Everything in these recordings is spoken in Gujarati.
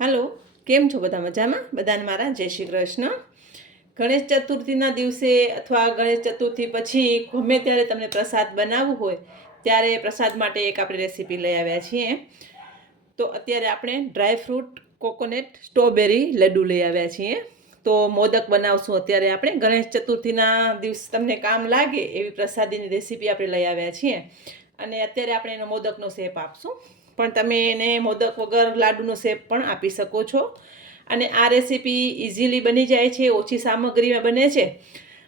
હાલો, કેમ છો બધા મજામાં? બધાને મારા જય શ્રી કૃષ્ણ. ગણેશ ચતુર્થીના દિવસે અથવા ગણેશ ચતુર્થી પછી ગમે ત્યારે તમને પ્રસાદ બનાવવું હોય, ત્યારે પ્રસાદ માટે એક આપણે રેસીપી લઈ આવ્યા છીએ. તો અત્યારે આપણે dry fruit, coconut, strawberry laddu લઈ આવ્યા છીએ. તો મોદક બનાવશું અત્યારે આપણે. ગણેશ ચતુર્થીના દિવસ તમને કામ લાગે એવી પ્રસાદીની રેસીપી આપણે લઈ આવ્યા છીએ. અને અત્યારે આપણે એનો મોદકનો શેપ આપશું. પણ તમે એને મોદક વગર લાડુનો શેપ પણ આપી શકો છો. અને આ રેસીપી ઇઝીલી બની જાય છે, ઓછી સામગ્રીમાં બને છે.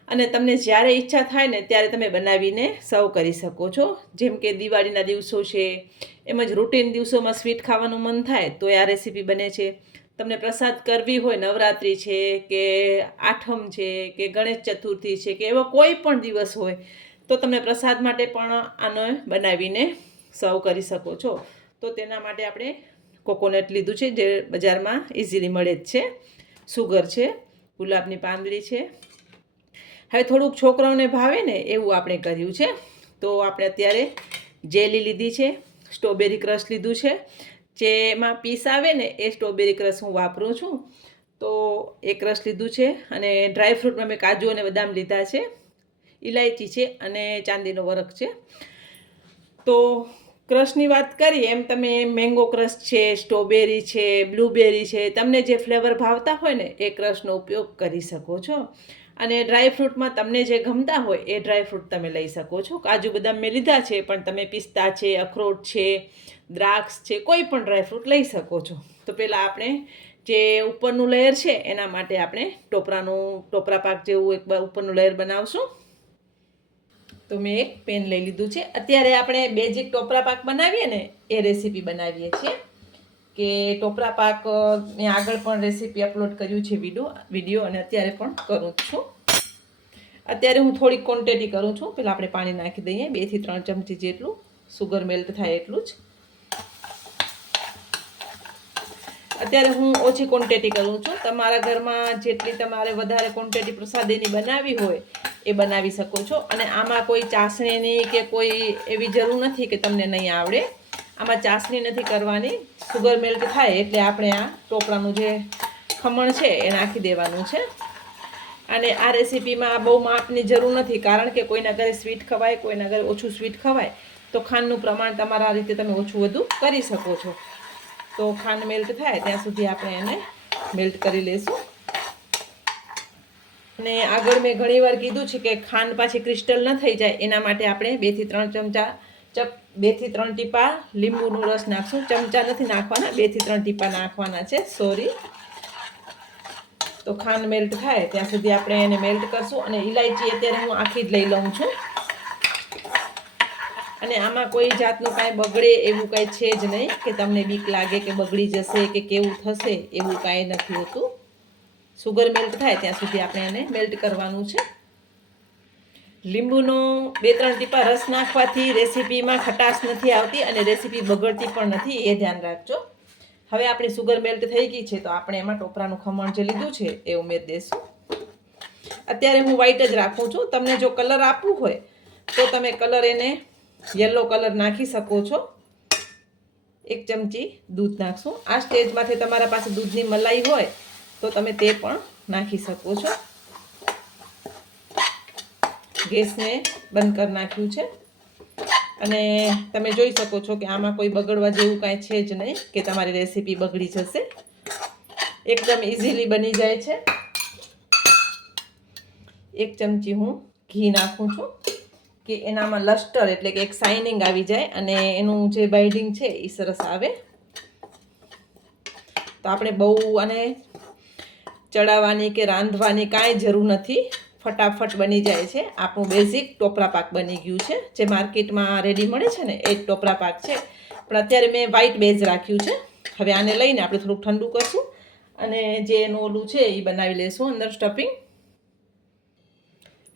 અને તમને જ્યારે ઈચ્છા થાય ને ત્યારે તમે બનાવીને સર્વ કરી શકો છો. જેમ કે દિવાળીના દિવસો છે એમ જ રૂટીન દિવસોમાં સ્વીટ ખાવાનું મન થાય તો આ રેસીપી બને છે. તમને પ્રસાદ કરવી હોય, નવરાત્રિ છે કે આઠમ છે કે ગણેશ ચતુર્થી છે કે એવો કોઈ પણ દિવસ હોય, તો તમે પ્રસાદ માટે પણ આનો બનાવીને સર્વ કરી શકો છો. તો તેના માટે આપણે કોકોનટ લીધું છે, જે બજારમાં ઇઝીલી મળે જ છે. સુગર છે, ગુલાબની પાંદડી છે. હવે થોડુંક છોકરાઓને ભાવે ને એવું આપણે કર્યું છે. તો આપણે અત્યારે જેલી લીધી છે, સ્ટ્રોબેરી ક્રશ લીધું છે. જેમાં પીસ આવે ને એ સ્ટ્રોબેરી ક્રશ હું વાપરું છું. તો એ ક્રશ લીધું છે અને ડ્રાયફ્રૂટમાં મેં કાજુ અને બદામ લીધા છે. ઇલાયચી છે અને ચાંદીનો વરખ છે. તો ક્રશની વાત કરીએ એમ તમે મેંગો ક્રશ છે સ્ટ્રોબેરી છે બ્લૂબેરી છે, તમને જે ફ્લેવર ભાવતા હોય ને, એ ક્રશનો ઉપયોગ કરી શકો છો. અને ડ્રાય ફ્રૂટમાં તમને જે ગમતા હોય, એ ડ્રાય ફ્રૂટ તમે લઈ શકો છો. કાજુ બદામ મેં લીધા છે, પણ તમે પિસ્તા છે, અખરોટ છે, દ્રાક્ષ છે, કોઈ પણ ડ્રાય લઈ શકો છો. તો પહેલાં આપણે જે ઉપરનું લેયર છે, એના માટે આપણે ટોપરાનું, ટોપરા પાક જેવું એક ઉપરનું લેયર બનાવશું. તો મેં એક પેન લઈ લીધું છે. અત્યારે આપણે બેઝિક ટોપરા પાક બનાવીએ ને, એ રેસીપી બનાવીએ છીએ. કે ટોપરા પાક મેં આગળ પણ રેસીપી અપલોડ કર્યું છે વીડિયો વીડિયો અને અત્યારે પણ કરું છું. અત્યારે હું થોડીક ક્વોન્ટિટી કરું છું. પહેલાં આપણે પાણી નાખી દઈએ બેથી ત્રણ ચમચી જેટલું સુગર મેલ્ટ થાય એટલું જ. અત્યારે હું ઓછી ક્વોન્ટિટી કરું છું. તમારા ઘરમાં જેટલી તમારે વધારે ક્વોન્ટિટી પ્રસાદીની બનાવી હોય એ બનાવી શકો છો. અને આમાં કોઈ ચાસણીની કે કોઈ એવી જરૂર નથી કે તમને નહીં આવડે. આમાં ચાસણી નથી કરવાની. સુગર મેલ્ટ થાય એટલે આપણે આ ટોપરાનું જે ખમણ છે એ નાખી દેવાનું છે. અને આ રેસીપીમાં બહુ માપની જરૂર નથી, કારણ કે કોઈના ઘરે સ્વીટ ખવાય, કોઈના ઘરે ઓછું સ્વીટ ખવાય, તો ખાંડનું પ્રમાણ તમારા રીતે તમે ઓછું વધુ કરી શકો છો. તો ખાંડ મેલ્ટ થાય, ત્યાં સુધી આપણે એને મેલ્ટ કરી લઈશું અને આગળ મેં ઘણીવાર કીધું છે કે ખાંડ પાછી ક્રિસ્ટલ ન થઈ જાય, એના માટે આપણે બેથી ત્રણ ચમચા ચપ બેથી ત્રણ ટીપા લીંબુનો રસ નાખશું. ચમચા નથી નાખવાના બેથી ત્રણ ટીપા નાખવાના છે, સોરી. તો ખાંડ મેલ્ટ થાય, ત્યાં સુધી આપણે એને મેલ્ટ કરશું અને ઇલાયચી અત્યારે હું આખી જ લઈ લઉં છું. અને આમાં કોઈ જાતનું કાંઈ બગડે એવું કાંઈ છે જ નહીં કે તમને બીક લાગે કે બગડી જશે કે કેવું થશે એવું કાંઈ નથી હોતું. સુગર મેલ્ટ થાય ત્યાં સુધી આપણે એને મેલ્ટ કરવાનું છે. લીંબુનો બે ત્રણ ટીપા રસ નાખવાથી રેસીપીમાં ખટાશ નથી આવતી અને રેસીપી બગડતી પણ નથી, એ ધ્યાન રાખજો. હવે આપણી સુગર મેલ્ટ થઈ ગઈ છે, તો આપણે એમાં ટોપરાનું ખમણ જે લીધું છે, એ ઉમેરી દઈશું અત્યારે હું વ્હાઈટ જ રાખું છું. તમને જો કલર આપવું હોય, તો તમે કલર એને યલો કલર નાખી શકો છો. એક ચમચી દૂધ નાખશું. આ સ્ટેજમાંથી તમારા પાસે દૂધની મલાઈ હોય તો તમે તે પણ નાખી શકો છો. ગેસને બંધ કરી નાખ્યું છે. અને તમે જોઈ શકો છો કે આમાં કોઈ બગડવા જેવું કાંઈ છે જ નહીં કે તમારી રેસીપી બગડી જશે. એકદમ ઇઝીલી બની જાય છે. એક ચમચી હું ઘી નાખું છું કે એનામાં લસ્ટર એટલે કે એક શાઇનિંગ આવી જાય અને એનું જે બાઇડિંગ છે એ સરસ આવે. તો આપણે બહુ આને ચડાવવાની કે રાંધવાની કાંઈ જરૂર નથી. ફટાફટ બની જાય છે. આપણું બેઝિક ટોપરા પાક બની ગયું છે. જે માર્કેટમાં રેડી મળે છે ને, એ જ ટોપરા પાક છે. પણ અત્યારે મેં વ્હાઈટ બેઝ રાખ્યું છે. હવે આને લઈને આપણે થોડુંક ઠંડુ કરશું. અને જે એનું ઓલું છે, એ બનાવી લઈશું અંદર સ્ટફિંગ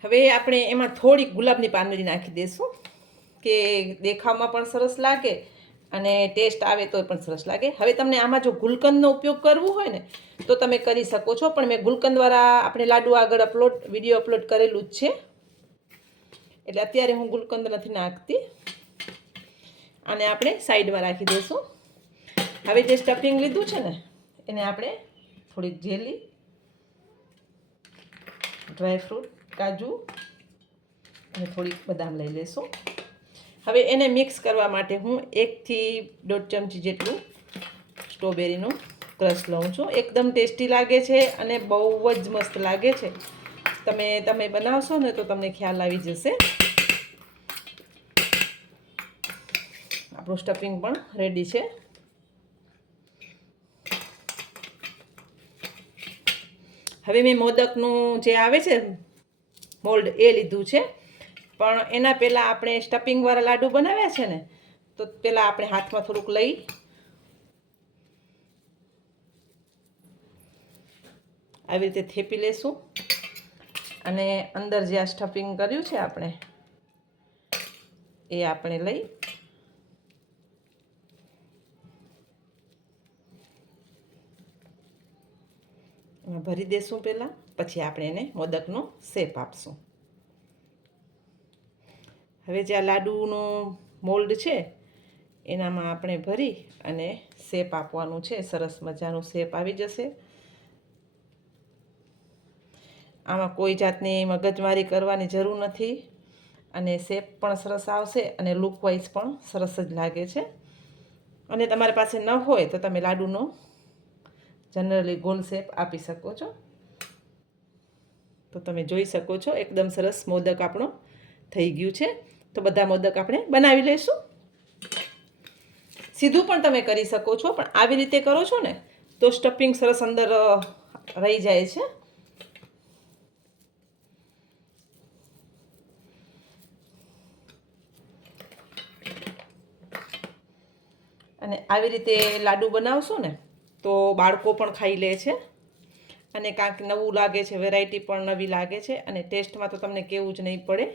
હવે આપણે એમાં થોડીક ગુલાબની પાંદડી નાખી દઈશું કે દેખાવમાં પણ સરસ લાગે. અને ટેસ્ટ આવે તો પણ સરસ લાગે. હવે તમને આમાં જો ગુલકંદનો ઉપયોગ કરવો હોય ને, તો તમે કરી શકો છો. પણ મેં ગુલકંદવાળા આપણે લાડુ આગળ અપલોડ વીડિયો અપલોડ કરેલું જ છે. એટલે અત્યારે હું ગુલકંદ નથી નાખતી. અને આપણે સાઈડમાં રાખી દઈશું. હવે જે સ્ટફિંગ લીધું છે ને, એને આપણે થોડીક જેલી ડ્રાયફ્રૂટ કાજુ અને થોડીક બદામ લઈ લેશું હવે એને મિક્સ કરવા માટે હું એકથી દોઢ ચમચી જેટલું સ્ટ્રોબેરીનું ક્રશ લઉં છું. એકદમ ટેસ્ટી લાગે છે અને બહુ જ મસ્ત લાગે છે. તમે તમે બનાવશો ને તો તમને ખ્યાલ આવી જશે. આપણું સ્ટફિંગ પણ રેડી છે. હવે મેં મોદકનું જે આવે છે મોલ્ડ એ લીધું છે. પણ એના પહેલાં આપણે સ્ટફિંગવાળા લાડુ બનાવ્યા છે ને, તો પહેલાં આપણે હાથમાં થોડુંક લઈ. આવી રીતે થેપી લેશું. અને અંદર જે આ સ્ટફિંગ કર્યું છે આપણે, એ આપણે લઈ. ભરી દેશું પહેલાં, પછી આપણે એને મોદકનો શેપ આપશું. હવે જે આ લાડુનો મોલ્ડ છે, એનામાં આપણે ભરી અને શેપ આપવાનું છે. સરસ મજાનું શેપ આવી જશે. આમાં કોઈ જાતની મગજમારી કરવાની જરૂર નથી અને શેપ પણ સરસ આવશે અને લુકવાઇઝ પણ સરસ જ લાગે છે. અને તમારી પાસે ન હોય તો તમે લાડુનો જનરલી ગોલ શેપ આપી શકો છો. તો તમે જોઈ શકો છો, એકદમ સરસ મોદક આપણો થઈ ગયું છે. તો બધા મોદક આપણે બનાવી લઈશું સીધું પણ તમે કરી શકો છો, પણ આવી રીતે કરો છો ને, તો સ્ટફિંગ સરસ અંદર રહી જાય છે. અને આવી રીતે લાડુ બનાવશો ને, તો બાળકો પણ ખાઈ લે છે. અને કાંઈક નવું લાગે છે વેરાયટી પણ નવી લાગે છે, અને ટેસ્ટમાં તો તમને કેવું જ નહીં પડે.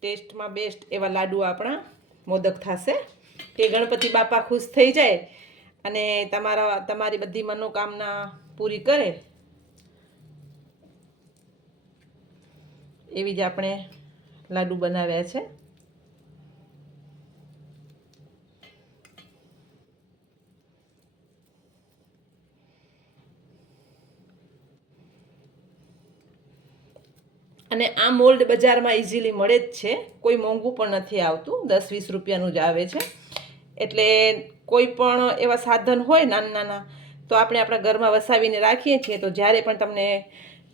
ટેસ્ટમાં બેસ્ટ એવા લાડુ આપણા મોદક થશે. કે ગણપતિ બાપા ખુશ થઈ જાય અને તમારા, તમારી બધી મનોકામના પૂરી કરે. એવી જ આપણે લાડુ બનાવ્યા છે. અને આ મોલ્ડ બજારમાં ઇઝીલી મળે જ છે. કોઈ મોંઘું પણ નથી આવતું. દસ, વીસ રૂપિયાનું જ આવે છે. એટલે કોઈ પણ એવા સાધન હોય નાના નાના, તો આપણે આપણા ઘરમાં વસાવીને રાખીએ છીએ, તો જ્યારે પણ તમને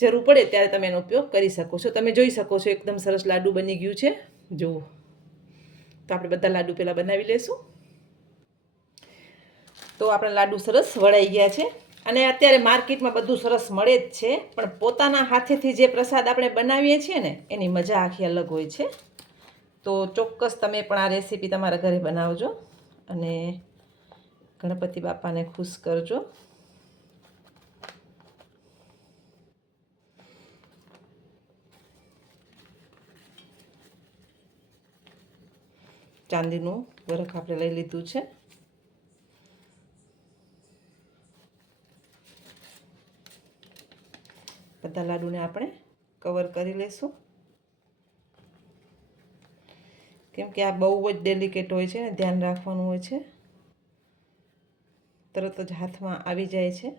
જરૂર પડે ત્યારે તમે એનો ઉપયોગ કરી શકો છો. તમે જોઈ શકો છો, એકદમ સરસ લાડુ બની ગયું છે. જુઓ. તો આપણે બધા લાડુ પહેલાં બનાવી લઈશું તો આપણા લાડુ સરસ વળાઈ ગયા છે. અને અત્યારે માર્કેટમાં બધું સરસ મળે જ છે. પણ પોતાના હાથેથી જે પ્રસાદ આપણે બનાવીએ છીએ ને, એની મજા આખી અલગ હોય છે. તો ચોક્કસ તમે પણ આ રેસીપી તમારા ઘરે બનાવજો અને ગણપતિ બાપાને ખુશ કરજો. ચાંદીનું વરખ આપણે લઈ લીધું છે. બધા લાડુને આપણે કવર કરી લઈશું કેમ કે આ બહુ જ ડેલિકેટ હોય છે ને, ધ્યાન રાખવાનું હોય છે. તરત જ હાથમાં આવી જાય છે.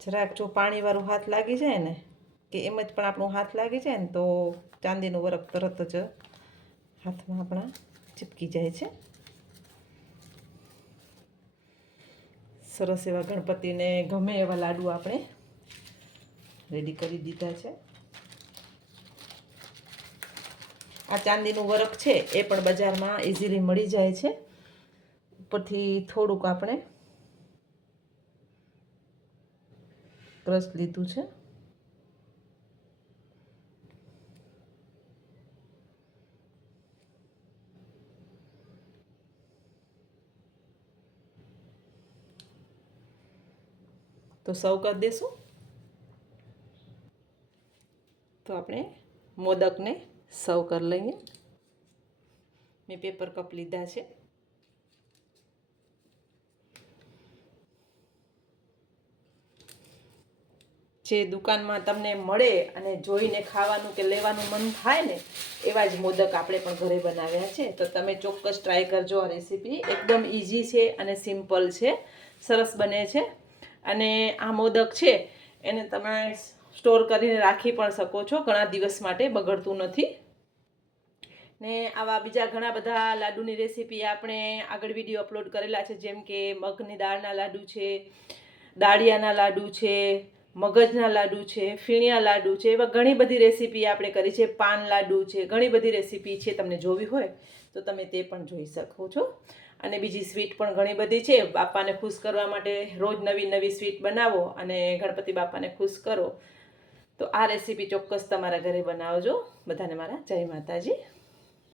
જરાક જો પાણીવાળું હાથ લાગી જાય ને, કે એમ જ પણ આપણું હાથ લાગી જાય ને, તો ચાંદીનું વરખ તરત જ હાથમાં આપણા ચીપકી જાય છે. સરસ એવા ગણપતિને ગમે એવા લાડુ આપણે રેડી કરી દીધા છે. આ ચાંદીનું વરખ છે, એ પણ બજારમાં ઇઝીલી મળી જાય છે. ઉપરથી થોડુંક આપણે ક્રશ લીધું છે. તો સૌ કરી દઈશું તો આપણે મોદકને સર્વ કરી લઈએ. મેં પેપર કપ લીધા છે. જે દુકાનમાં તમને મળે અને જોઈને ખાવાનું કે લેવાનું મન થાય ને, એવા જ મોદક આપણે પણ ઘરે બનાવ્યા છે. તો તમે ચોક્કસ ટ્રાય કરજો. આ રેસીપી એકદમ ઇઝી છે અને સિમ્પલ છે. સરસ બને છે. અને આ મોદક છે, એને તમે સ્ટોર કરીને રાખી પણ શકો છો, ઘણા દિવસ માટે બગડતું નથી. ને આવા બીજા ઘણા બધા લાડુની રેસીપી આપણે આગળ વીડિયો અપલોડ કરેલા છે, જેમ કે મગની દાળના લાડુ છે, દાળિયાના લાડુ છે, મગજના લાડુ છે, ફીણિયા લાડુ છે, એવા ઘણી બધી રેસીપી આપણે કરી છે, પાન લાડુ છે, ઘણી બધી રેસીપી છે, તમને જોવી હોય તો તમે તે પણ જોઈ શકો છો. અને બીજી સ્વીટ પણ ઘણી બધી છે. બાપાને ખુશ કરવા માટે રોજ નવી નવી સ્વીટ બનાવો અને ગણપતિ બાપાને ખુશ કરો. તો આ રેસીપી ચોક્કસ તમારા ઘરે બનાવજો. બધાને મારા જય માતાજી.